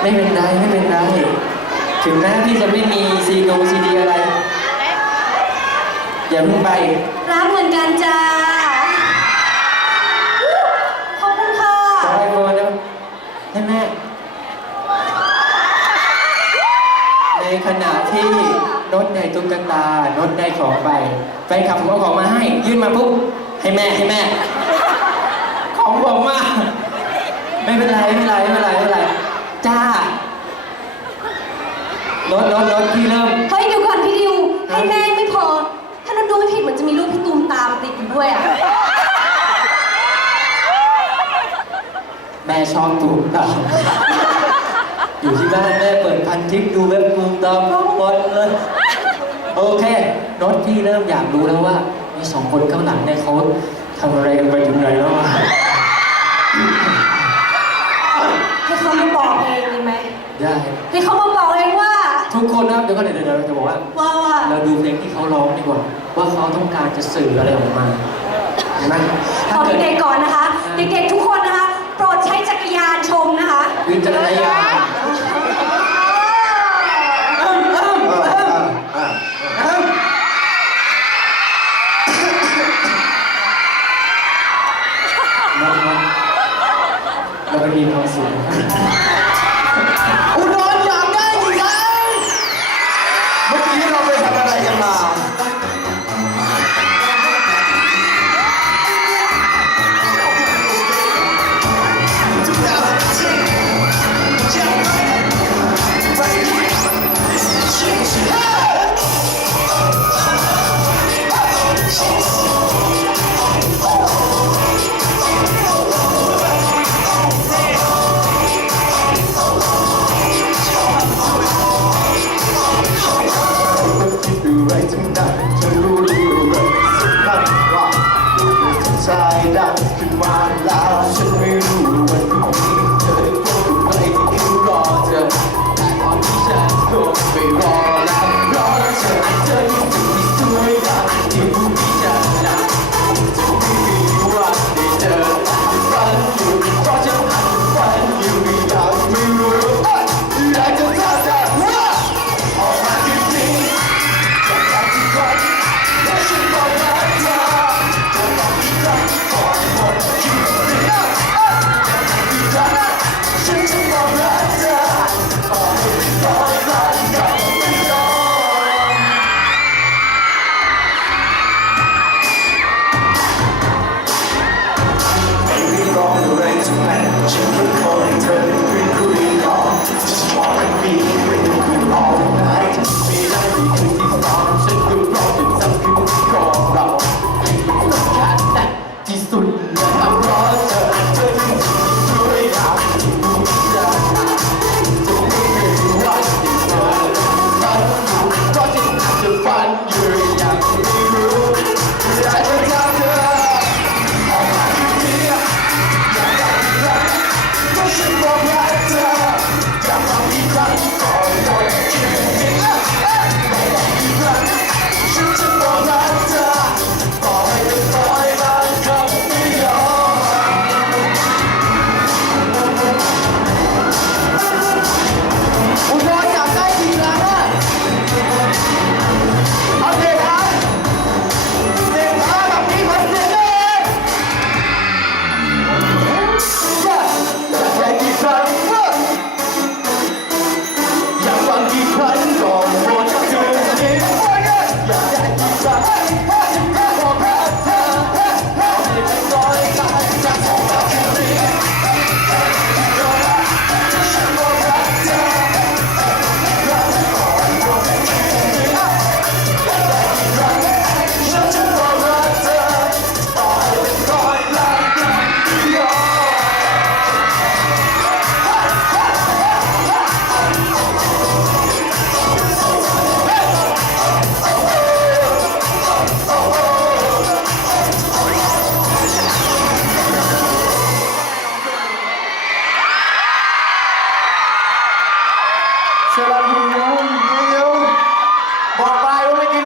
ไม่เป็นไรไม่เป็นไรถึงแม้พี่จะไม่มีซีดงซีดีอะไร อย่าเพิ่งไป รักเหมือนกันจ้า ขอบคุณค่ะ ขอไอโฟนนะให้แม่ ในขณะที่รถในตุ๊กตารถได้ของไปแฟนคลับผมเอาของมาให้ ยื่นมาปุ๊บ ให้แม่ให้แม่ ของผมมา ไม่เป็นไรไม่เป็นไรไม่เป็นไรไม่เป็นไร จ้ารถรถรถพี่เริ่ม เฮ้ยเดี๋ยวก่อนพี่ดิวให้แม่ไม่พอ ถ้านันดูไม่ผิดเหมือนจะมีรูปพี่ตูมตามติดอยู่ด้วยอะแม่ชอบตูมตามอยู่ที่บ้านแม่เปิดพันทิปดูเว็บตูมตามทั้งหมดเลย โอเครถพี่เริ่มอยากรู้แล้วว่ามีสองคนข้างหลังเนี่ยเขาทำอะไรกันไปถึงไหนแล้วอะให้ เขามาบอกเองดีไหมได้ให้เขามาบอกเองว่า ทุกคนนะครับเดี๋ยวก็เดี๋ยวเดี๋ยวเราจะบอกว่า ว่าว่าเราดูเพลงที่เขาร้องดีกว่า ว่าเขาต้องการจะสื่ออะไรออกมาเห็นไหมขถ้าอเกิดเด็กๆก่อนนะคะ my life.